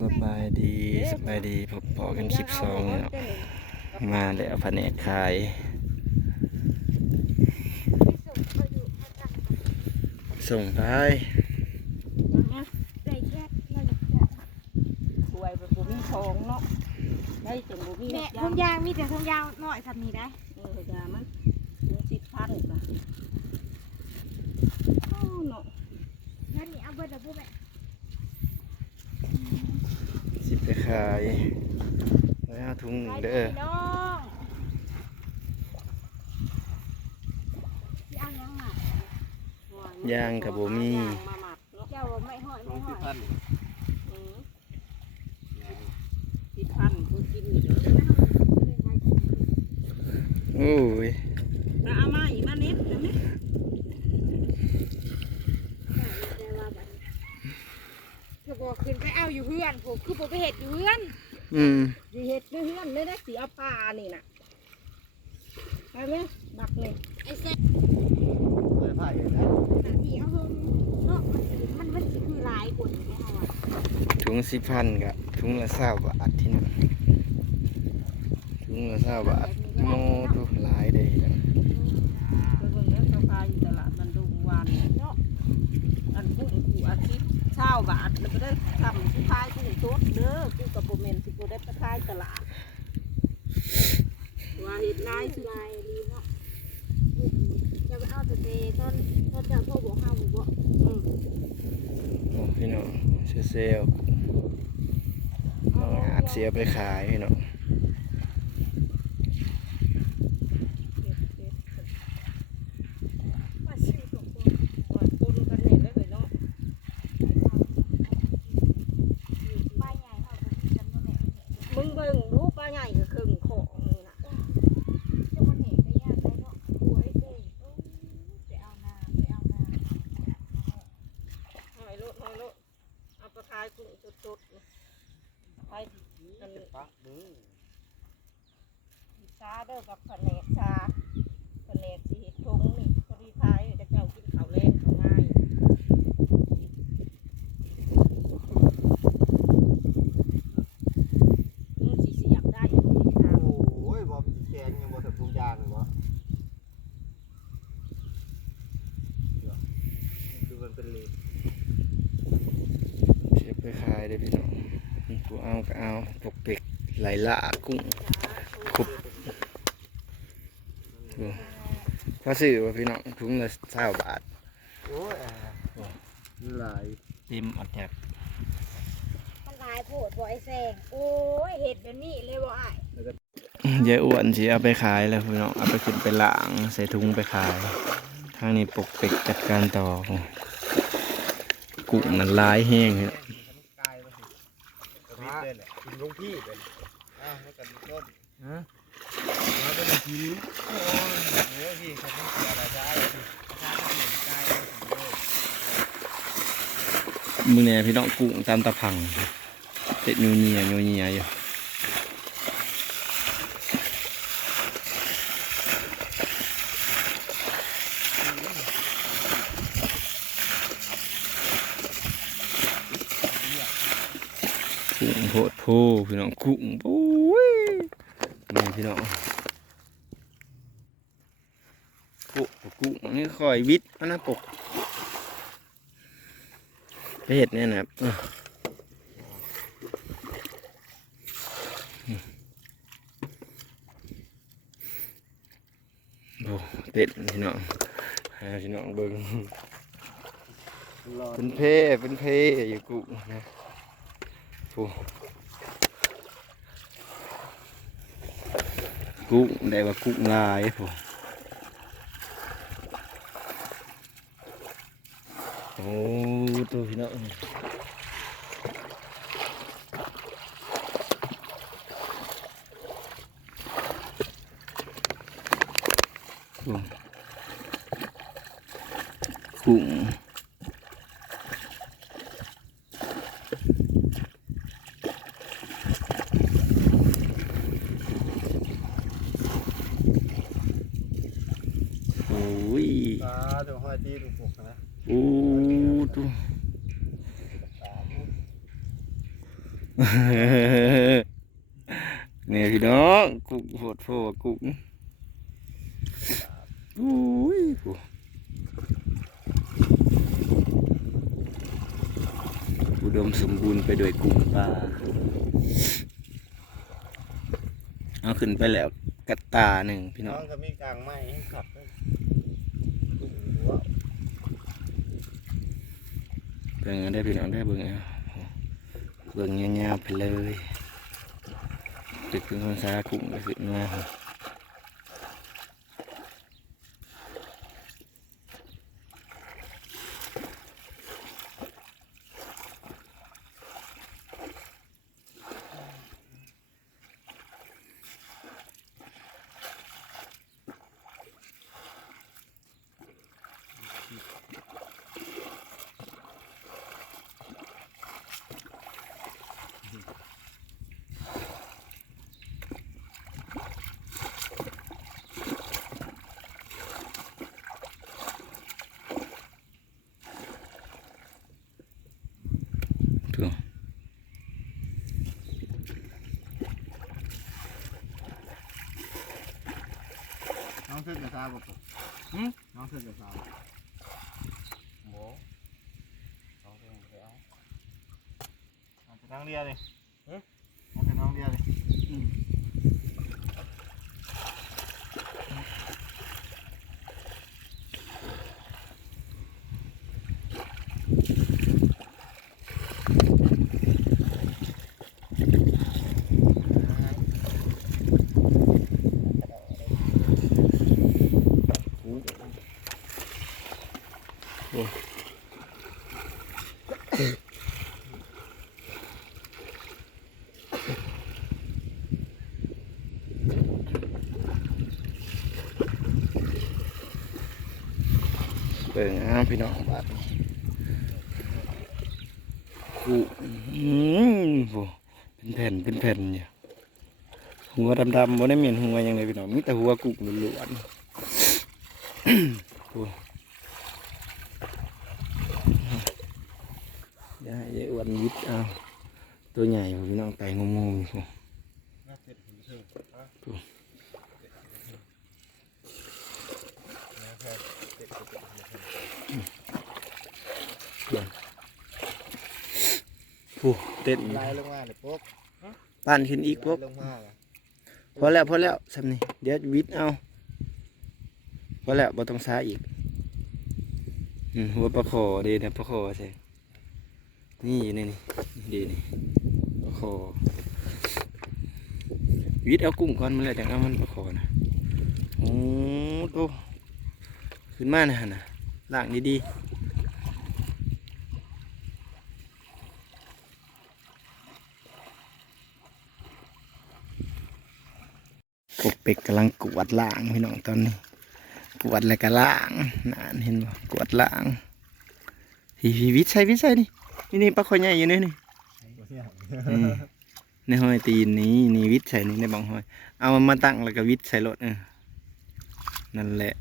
สบายดีพบปอกันคลิปสองเนาะมาแล้วแผนกขายส่งไปสวยแบบบุมีทองเนาะได้จนบุมี แม่ทุ่งยางมีแต่ทุ่งยางหน่อยทำนี้ได้ ยามันถึง10,000ป่ะเนาะ ท่านนี้เอาเบิร์ดพูดไหม สิบไปขายแล้วถุงหนึ่งเด้อ น้องที่เอายังอ่ะ ย่างกับโบมี่ มาหมักเนาะ เจ้าไม่ห้อย10,000 10,000กูกินอยู่เด้อ โอ้ย แล้วเอามาอีกมาเน็ตได้ไหม เธอบอกขึ้นไปเอาอยู่เพื่อนผมคือผมไปเห็ดอยู่เพื่อน สิเฮ็ดเฮือนเลยนะสิเอาปลานี่น่ะไปไหมบักนี่ ไอ้เซ็ต เลยผ่านเลยนะ หน้าที่เอาเพิ่มเนาะมันคือลายกดไม่เอาอ่ะ ถุง10,000กับถุงละ20 บาทที่นั่นถุงละ20 บาทโม่ทุกหลายเลยนะ ไปเบิ่งแล้วเขาขายอยู่ตลาดมันดุงวานเนาะอันกุ้งกูอาทิตย์20 บาทแล้วก็ได้ทำสุดท้ายกุ้งสดเด้อกูกับโบเมนสิกูได้ไปขายตลาดว่าเห็ดลายสิ ลายดีเนาะจะไปเอาแต่ตอนเจ้าโทรบอกห้าบอก โอ้พี่น้องเซลน้องอาจเสียไปขายพี่น้อง มาซื้อของผม ว่าคนกันนี่เลยเนาะ ป้ายใหญ่เขาบอกมีจำนวนแหล่ มึงเบิ่งดูปลาใหญ่ก็ครึ่งของนี่น่ะ จะมาเห็นได้ยากได้เนาะโอ้ยเด้ไปเอานา หอยโลดเอาไปขายกุ้งสดๆไปกันชาเด้อกับแผนกชาแผนกสิเฮ็ดทงนี่พอดีขายจะเจ้ากินข้าวแลงข้าวง่ายสิเสียบได้อยู่ที่ทาง โอ้ยบอมสีแกนยังบอสับทุกอย่างเลยวะดูมันเป็นเลน เสียไปขายได้พี่น้องกูเอาก็เอาปกเป็กไหลละกุ้งคุบดูเขาซื้อว่าพี่น้องถุงละ20 บาท โอ้ยหลาย ริมอดแยบ มันลายโพดบ่ไอ้แซงโอ้ยเห็ดแบบนี้เลยบ่อ้าย ยายอ้วนสิเอาไปขายแล้วพี่น้องเอาไปขึ้นไปล้างใส่ถุงไปขายทางนี้ปกเป็กจัดการต่อกุ้งมันลายแห้งพี่น้อง กายมาสิกระวิดเลยแหละกินลงที่เลยอ้าวให้กันต้นฮะมาเป็นกินโอ้ยพี่เขาต้องเสียอะไรได้พี่ถ้าเขาเหมือนกายเลย มือเนี่ยพี่น้องกุ้งตามตะพังเต็ดยูเนียอยู่กุ้งโหดโพพี่น้องกุ้งโอ้ยนี่พี่น้องกุ้งนี่คอยวิทย์มันนะปกไปเห็ดเนี่ยนะครับโอ้เต็ดพี่น้องพี่น้องเบิ่งเป็นเพอยู่กุ้งนะโอ้กุ้งได้ว่ากุ้งลายผมโอ้ตัวพี่น้องกุ้งโอ้ย ตาเดี๋ยวห้อยตีดูปกนะ โอ้ตัว เนี่ยพี่น้องกุ้งโหดโฟกุ้งอุ้ยอุดมสมบูรณ์ไปด้วยกุ้งปลาเอาขึ้นไปแล้วกระตาหนึ่งพี่น้ น้ อ อง งก็มีกลางไม้ให้ขับด้วยตุ้งหัว เบิ่งได้พี่น้องได้เบิ่งเอาเบิ่งยาวๆไปเลยตึกถึงคนซากุ้งก็ขึ้นมาถูก น้องเสื้อกระซาบ่ปุ๊น้องเสื้อกระซาโบน้องเสื้อกระซาเอาไปนั่งเรียเลยเอาไปนั่งเรียเลยเบิ่งเอาพี่น้องบาดนี้กุ้งโหเป็นแผ่นเป็นแผ่นเนี่ยหัวดำๆบ่ได้เหม็นหัวหยังเลยพี่น้องมีแต่หัวกุ้งล้วนๆโอ้ยายอ้วนยิดเอาตัวใหญ่พี่น้องไก่งงๆอยู่ น่าเสร็จเชิงโอ้เต้น ไล่ลงมาเลยปุ๊บ ป้านขึ้นอีกพวก ลงมาเลย พอแล้วสำนี่เดี๋ยววิทย์เอาพอแล้วบ่ต้องช้าอีกหัวปลาคอดีนะปลาคอใช่นี่อยู่นี่ดีนี่ปลาคอวิทย์เอากุ้งก่อนมันเลยจังเอามันปลาคอนะโอ้โตขึ้นมานะฮะนะล้างดีๆกบเป็กกำลังกวาดล้างพี่น้องตอนนี้กวาดแล้วก็ล้างนานเห็นบ่กวาดล้างพี่วิทย์ใส่นี่ปลาคอใหญ่อยู่นี่ในห้อยตีนนี่วิทย์ใส่นี่ในบางห้อยเอามันมาตั้งแล้วก็วิทย์ใส่รถนั่นแหละ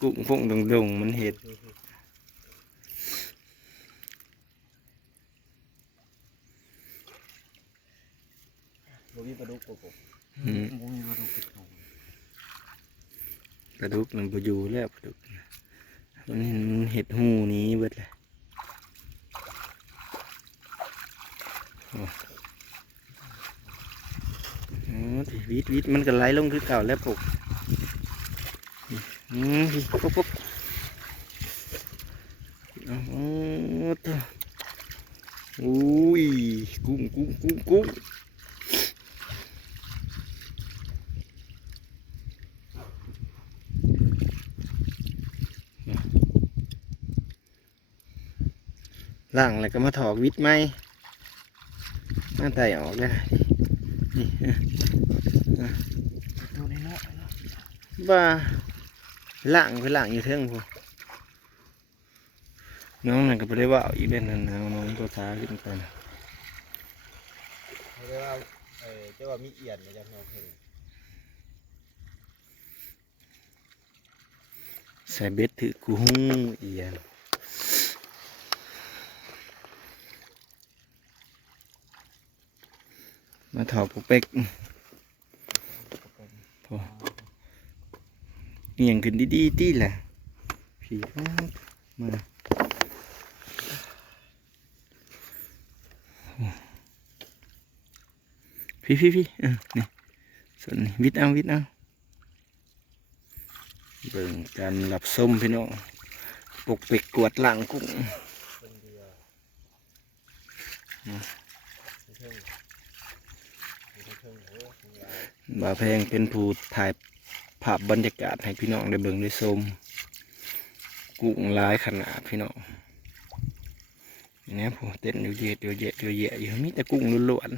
กุ้งฟงดงมันเห็ด บ่มีปลาดุกปุ๊บบ่มีปลาดุกปุ๊บ ปลาดุกมันบ่อยู่แล้วปลาดุกมันเห็ดหูนี้เบิดเลยวิทย์มันก็ไหลลงคือเก่าแล้วปกปุ๊บตัวอุ้ยกุ้งล่างแล้วก็มาถอกวิทย์ไหมมาไต่ออกได้นี่ ดูในเนาะ บ้าล่างไปล่างอยู่เทิงพวกน้องนั่นก็ไปได้ว่าอีกเด่นนั่นน้องตัวช้าขึ้นไปนะ เขาเรียกว่าเจ้าว่ามีเอียนในจังหวัดเพิ่น ใส่เบ็ดถือกูหูเอียน มาถอดพวกเป็กพอเอียงขึ้นดีๆตีแหละผีมาพี่นี่ส่วนนี้วิทย์เอาเบิ่งการหลับส้มพี่น้องปกเป็กกวดหลังกุ้งบ่าวแพงเป็นผู้ถ่ายภาพบรรยากาศให้พี่น้องได้เบิ่งได้ชมกุ้งหลายขนาดพี่น้องนี่ผู้เต้นอยู่เยอะอยู่มีแต่กุ้งล้วน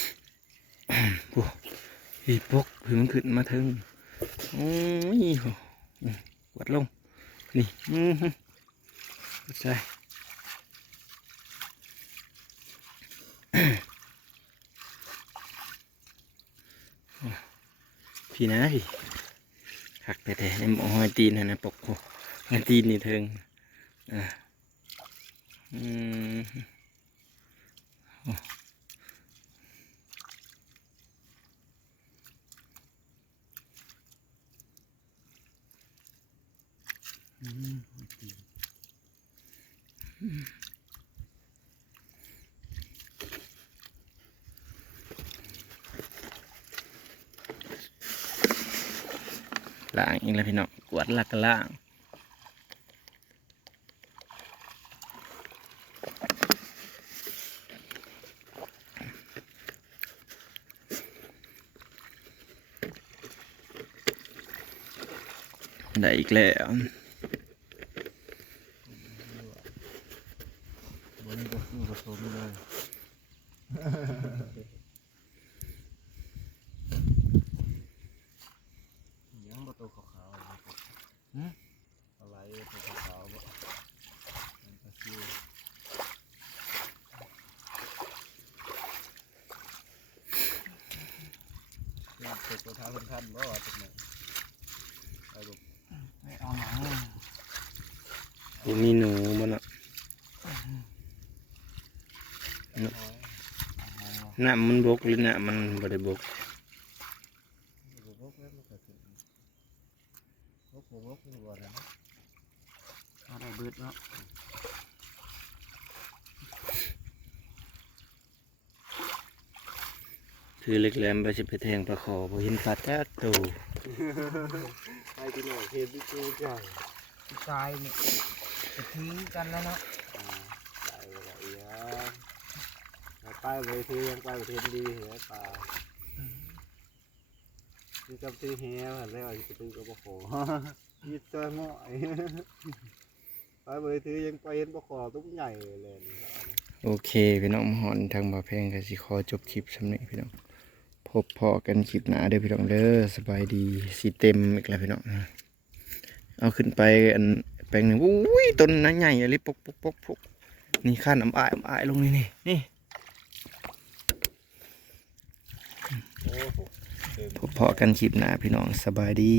ๆผู้อีปกเพิ่งขึ้นมาถึงโอ้ยวัดลงนี่ใช่พี่นะพี่หักแต่ไอ้หมอหอยตีนนะปกหอยตีนนี่เทิงล้างอีกแล้วพี่น้องกวดลักล่างได้อีกแล้วบนก็คือผสมเลยยังประตูขาวๆอะไรประตูขาวๆบ่มันก็คือเป็นตัวท้าสำคัญบ่จุดไหนเอาลูกไม่เอาหนัง มีหนูมันอ่ะน้ำมันบกหรือน้ำมันบ่ได้บกอะไรเบิดเนาะ คือเล็กแหลมไปสิไปแทงปลาคอพอเห็นปลาแท้โต ไอ้ที่หน่อยเทปที่กูใหญ่ตายเนี่ยจะทิ้งกันแล้วเนาะตายอะไรไปเลยทียังไปเทนดีเหรอปลาที่จำที่เหี้ยผ่านแล้วอยู่ประตูกับปลาโขยิดเจอหม้อไปเลยทียังไปเห็นปลาโขตุ้งใหญ่เลย โอเคพี่น้องหอนทางบ่าวแพงก็สิขอจบคลิปสำเร็จพี่น้องพบพอกันคลิปหน้าเด้อพี่น้องเด้อสบายดีสีเต็มอีกแล้วพี่น้องเอาขึ้นไปอันแปลงหนึ่งอุ้ยต้นนั้นใหญ่อะไรปกนี่ขั้นอ้ำลงนี่พบพอกันคลิปหน้าพี่น้องสบายดี